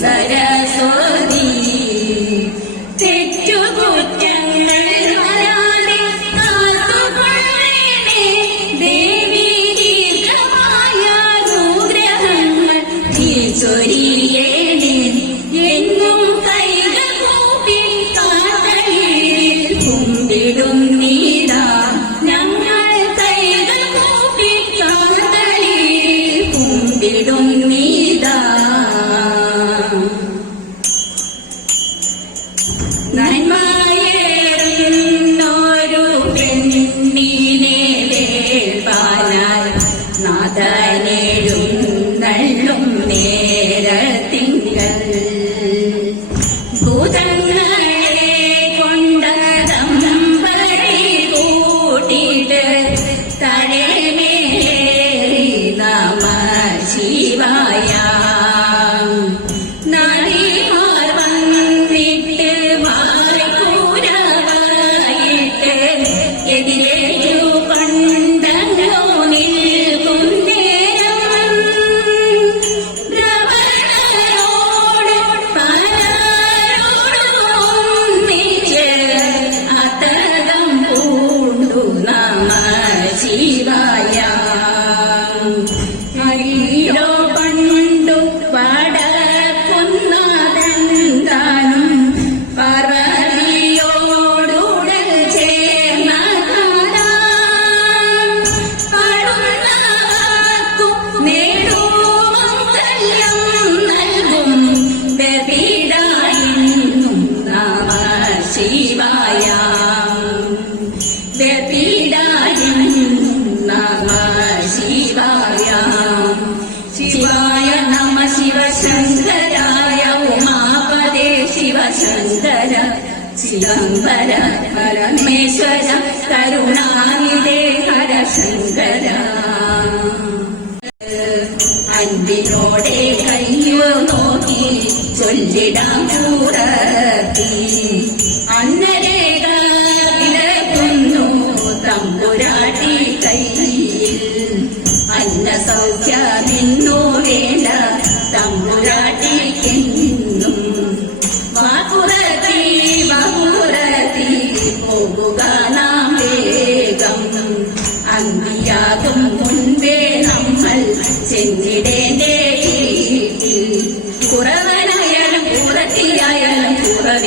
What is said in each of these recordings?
സരസ്വതി. തെറ്റുകുറ്റങ്ങൾ ദേവി ദീർഘമായ അനുഗ്രഹങ്ങൾ ചൊരിയേ. शिवायाम् शिवाय नम शिवशङ्कराय उमापदे शिवशङ्कर चिदम्बर परमेश्वर करुणानिदे हर शङ्कर അൻപിനോടെ കയ്യോ നോക്കി ചൊല്ലിടാം കൂടത്തി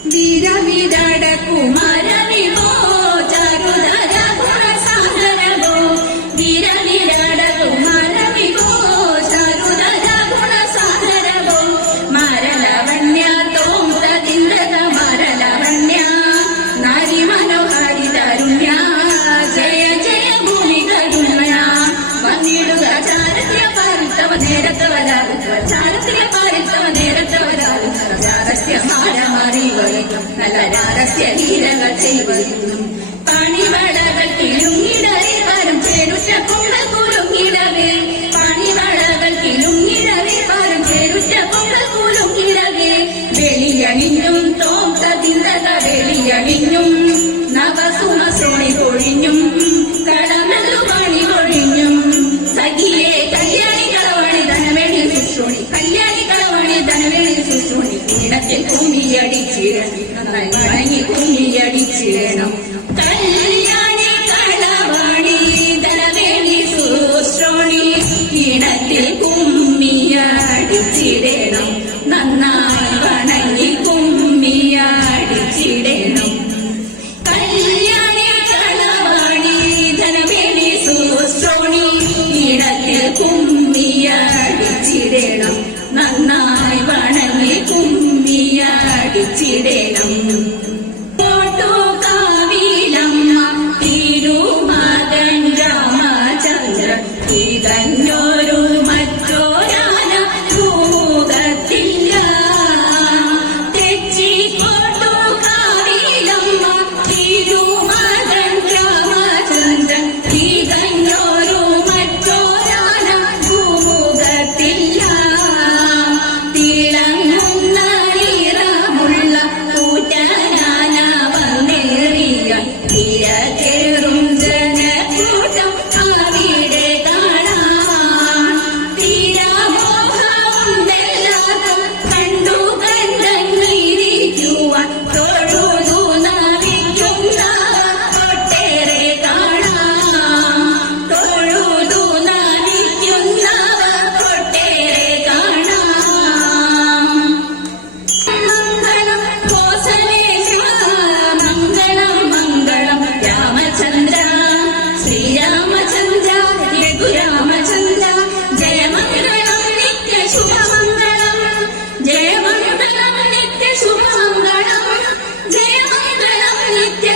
Vida, vida, da kumar. തണിവട കുമ്മിയാടിച്ചിടണം. നന്നായി വണങ്ങി കുമ്മിയാടിച്ചിടണം.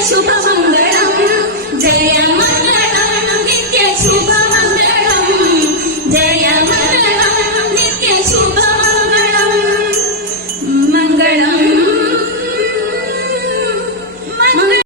chupa a.